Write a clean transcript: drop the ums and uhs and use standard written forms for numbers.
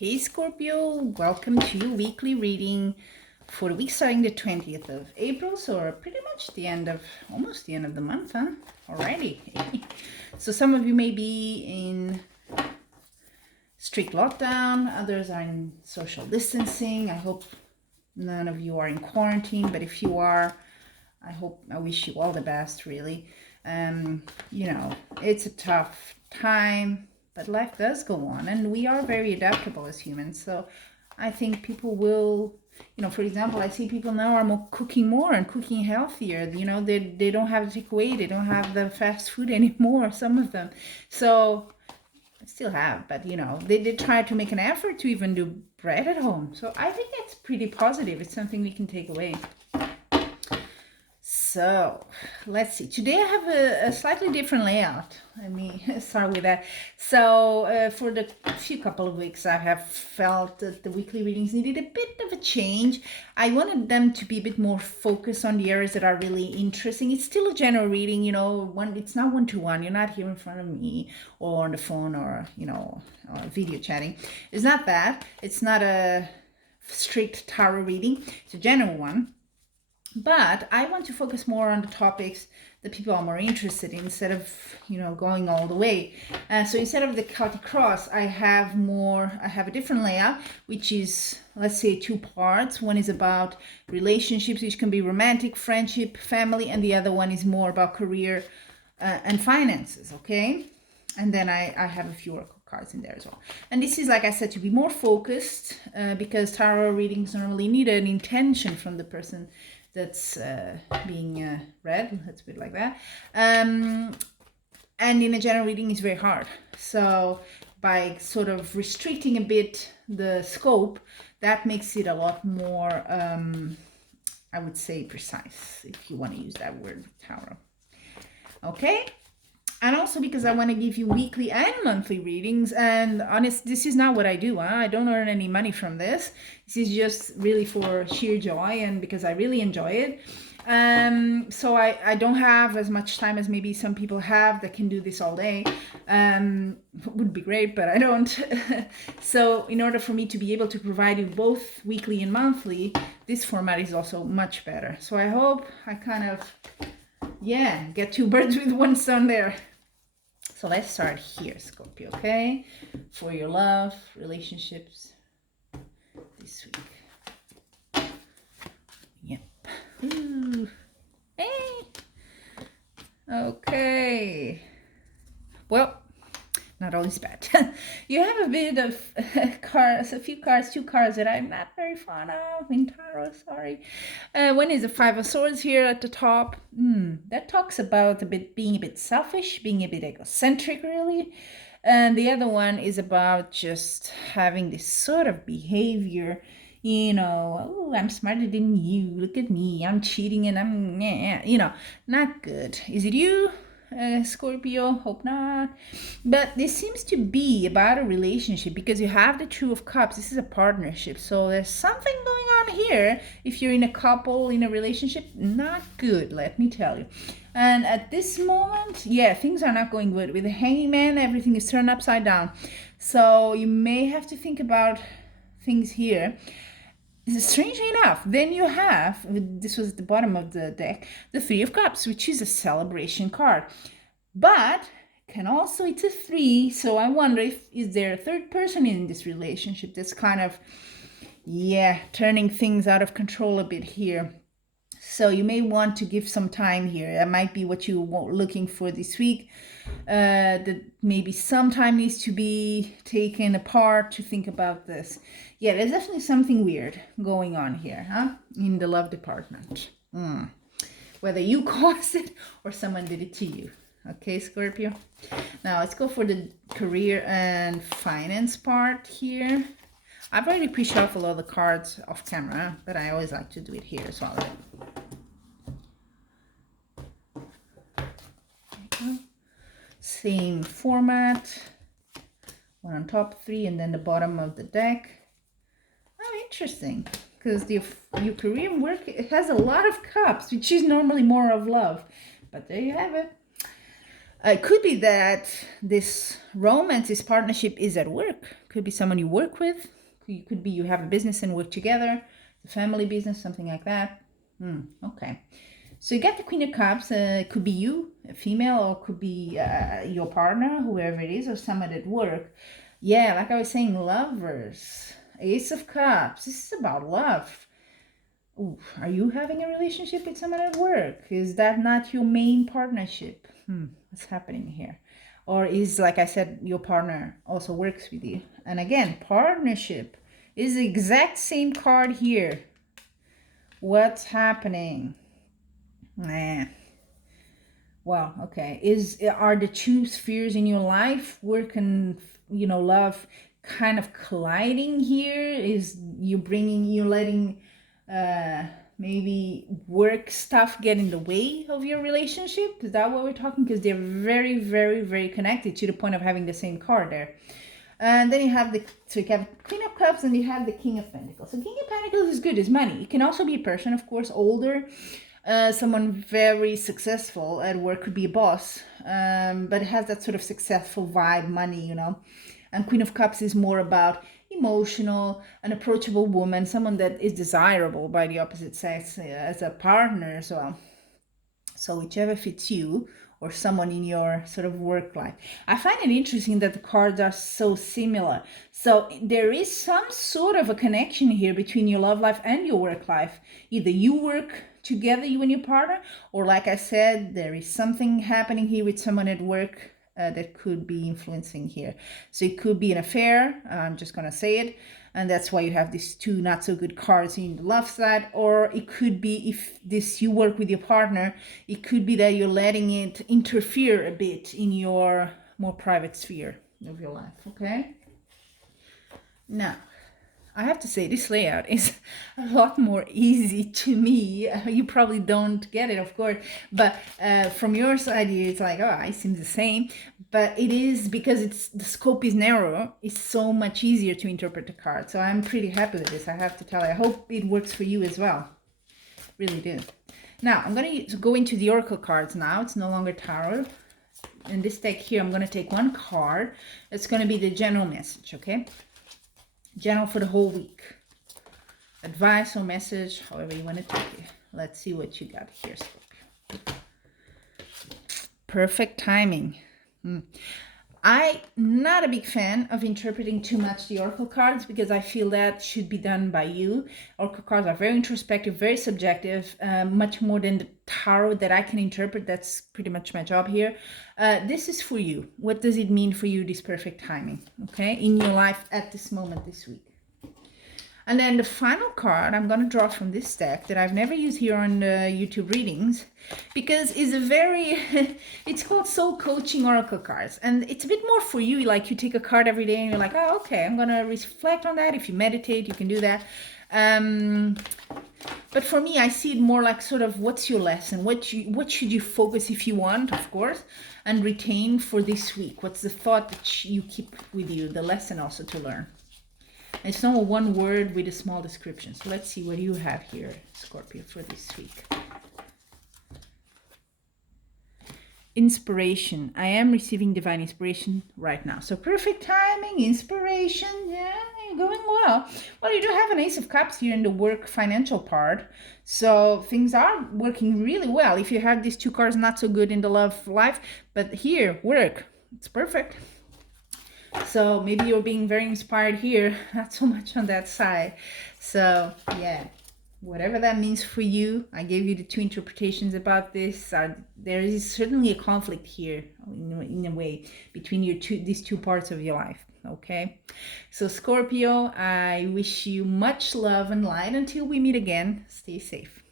Hey Scorpio, welcome to your weekly reading for the week starting the 20th of April, so pretty much almost the end of the month, huh? Alrighty. So some of you may be in strict lockdown, others are in social distancing. I hope none of you are in quarantine, but if you are, I wish you all the best, really. It's a tough time, but life does go on, and we are very adaptable as humans. So I think people will, for example, I see people now are cooking more and cooking healthier. They don't have to take away, they don't have the fast food anymore, some of them. So still have, but they try to make an effort to even do bread at home. So I think it's pretty positive. It's something we can take away. So let's see. Today I have a slightly different layout. Let me start with that. So for the couple of weeks, I have felt that the weekly readings needed a bit of a change. I wanted them to be a bit more focused on the areas that are really interesting. It's still a general reading, it's not one-to-one. You're not here in front of me or on the phone or video chatting. It's not that. It's not a strict tarot reading. It's a general one. But I want to focus more on the topics that people are more interested in instead of, going all the way. So instead of the Celtic Cross, I have a different layout, which is, let's say, two parts. One is about relationships, which can be romantic, friendship, family, and the other one is more about career and finances, okay? And then I have a few oracle cards in there as well. And this is, like I said, to be more focused because tarot readings normally need an intention from the person that's being read, let's put it like that. And in a general reading, it's very hard. So by sort of restricting a bit the scope, that makes it a lot more, I would say, precise, if you want to use that word with tarot. Okay? And also because I want to give you weekly and monthly readings. And honest, this is not what I do. I don't earn any money from this. This is just really for sheer joy and because I really enjoy it. So I don't have as much time as maybe some people have that can do this all day. Would be great, but I don't. So in order for me to be able to provide you both weekly and monthly, this format is also much better. So I hope I kind of, get two birds with one stone there. So let's start here, Scorpio, okay? For your love, relationships this week. Yep. Ooh. Hey. Okay. Well, not always bad. You have a bit of two cards that I'm not very fond of in tarot, sorry. One is the Five of Swords here at the top. That talks about being a bit selfish, being a bit egocentric, really. And the other one is about just having this sort of behavior, oh, I'm smarter than you, look at me, I'm cheating and I'm, not good. Is it you? Scorpio, hope not. But this seems to be about a relationship because you have the Two of Cups. This is a partnership. So there's something going on here. If you're in a couple, in a relationship, not good, let me tell you. And at this moment, things are not going good. With the Hanging Man, everything is turned upside down. So you may have to think about things here. Strangely enough, then you have, this was at the bottom of the deck, the Three of Cups, which is a celebration card. But it's a 3, so I wonder is there a third person in this relationship that's kind of, turning things out of control a bit here. So you may want to give some time here. That might be what you're looking for this week. That maybe some time needs to be taken apart to think about this. There's definitely something weird going on here, huh? In the love department. Whether you caused it or someone did it to you. Okay, Scorpio? Now let's go for the career and finance part here. I've already pre-shuffled all the cards off camera, but I always like to do it here as well. Same format. One on top, 3, and then the bottom of the deck. Oh, interesting. Because your career and work, it has a lot of cups, which is normally more of love. But there you have it. It could be that this romance, this partnership is at work. Could be someone you work with. It could be you have a business and work together, a family business, something like that. Okay. So you got the Queen of Cups. It could be you, a female, or it could be your partner, whoever it is, or someone at work. Yeah, like I was saying, lovers. Ace of Cups. This is about love. Ooh, are you having a relationship with someone at work? Is that not your main partnership? What's happening here? Or is, like I said, your partner also works with you? And again, partnership is the exact same card here. What's happening? Well, okay. Are the two spheres in your life, work and love, kind of colliding here? Is you letting maybe work stuff get in the way of your relationship? Is that what we're talking? Because they're very, very, very connected to the point of having the same card there. And then you have Queen of Cups, and you have the King of Pentacles. So King of Pentacles is good, it's money. It can also be a person, of course, older, someone very successful at work, could be a boss, but it has that sort of successful vibe, money, And Queen of Cups is more about emotional, an approachable woman, someone that is desirable by the opposite sex as a partner as well. So whichever fits you or someone in your sort of work life. I find it interesting that the cards are so similar. So there is some sort of a connection here between your love life and your work life. Either you work together, you and your partner, or like I said, there is something happening here with someone at work that could be influencing here. So it could be an affair, I'm just gonna say it, and that's why you have these two not so good cards in the love side. Or it could be, if you work with your partner, it could be that you're letting it interfere a bit in your more private sphere of your life. Okay, now I have to say this layout is a lot more easy to me. You probably don't get it, of course, but from your side it's like, oh, it seems the same. But it is, because the scope is narrow, it's so much easier to interpret the card. So I'm pretty happy with this, I have to tell you. I hope it works for you as well. Really do. Now I'm going to go into the oracle cards now. It's no longer tarot. In this deck here, I'm going to take one card. It's going to be the general message, okay? General for the whole week. Advice or message, however you want to take it. Let's see what you got here, Scorpio. Perfect timing. I'm not a big fan of interpreting too much the oracle cards, because I feel that should be done by you. Oracle cards are very introspective, very subjective, much more than the tarot that I can interpret. That's pretty much my job here. This is for you. What does it mean for you, this perfect timing, okay, in your life at this moment this week? And then the final card I'm going to draw from this deck, that I've never used here on YouTube readings, because it's a very, it's called Soul Coaching Oracle cards. And it's a bit more for you, like you take a card every day and you're like, oh, okay, I'm going to reflect on that. If you meditate, you can do that. But for me, I see it more like sort of, what's your lesson? What should you focus, if you want, of course, and retain for this week? What's the thought that you keep with you, the lesson also to learn? It's not one word with a small description. So let's see what you have here, Scorpio, for this week. Inspiration. I am receiving divine inspiration right now. So perfect timing, inspiration. Yeah, you're going well. Well, you do have an Ace of Cups here in the work financial part. So things are working really well. If you have these two cards, not so good in the love life. But here, work. It's perfect. So maybe you're being very inspired here, not so much on that side. So yeah, whatever that means for you, I gave you the two interpretations about this. There is certainly a conflict here in a way between these two parts of your life. Okay, so Scorpio, I wish you much love and light. Until we meet again, stay safe.